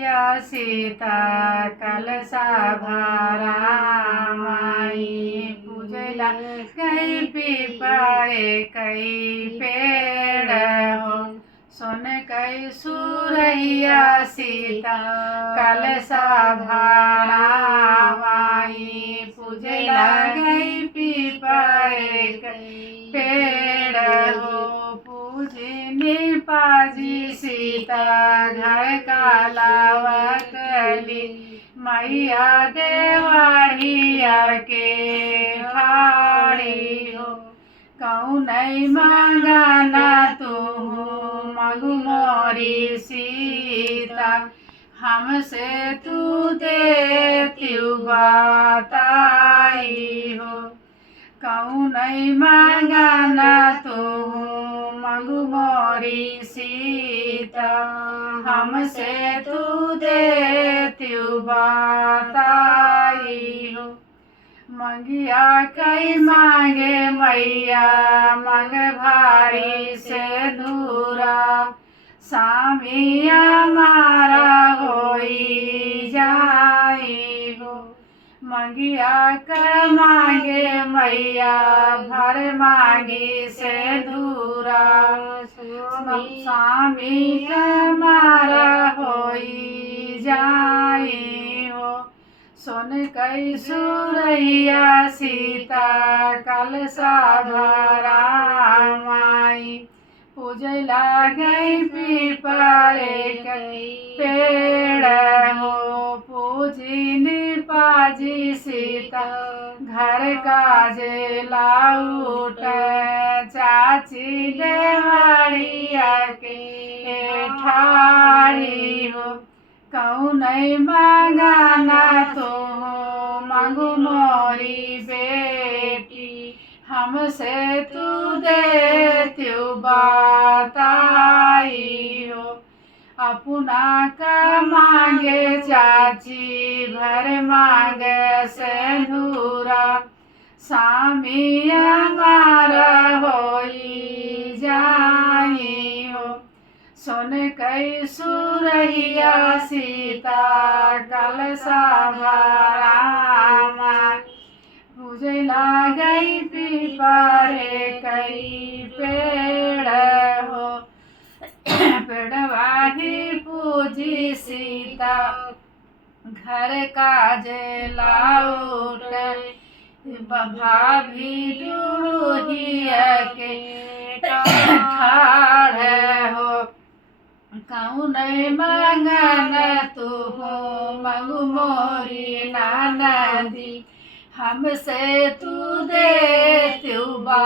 सुरैया सीता कलसा भरा माई पूजला कई पीपड़े कई पेड़ हो सुन कई सुरैया सीता कलसा भरा माई पूजला कई पीपड़े कई पेड़ हो पूजनी पाजी सीता घर का लावकली मैया देवाड़िया के ठाड़ी हो कौन मांगाना तू मगु मोरी सीता हमसे तू देती बताई हो कौन मांगाना तू मगु मोरी सीता हमसे तू देती बताई हो मंगिया कई मांगे मैया मंग भारी से दूरा सामिया मारा होई जाई हो मंगिया कर मांगे मैया भर मांगी से दूरा स्वामी का मारा होई जाई हो सुन कई सुरैया सीता कलसा भरा माई पूजला गई पीपरे कई पेड़ हो पूजिनी पाजी सीता घर काजे लाउट चाची देवाड़िया के ठाड़ी हो कौन मांगाना तो मांगू मोरी बेटी हमसे तू देती बताई हो अपना का मांगे चाची भर मांगे सिंदूरा सामिया मारा होई जाई हो सुन कई सुरैया सीता कलसा भरा पूजला गई पीपरे कई पेड़ हो पेड़वा ही पूजी सीता घर काजे लाउट भाभी दूहिया के ठाड़ हो कौन मांगन तू हो मगु मोरी नाना दी हमसे तू दे तू बा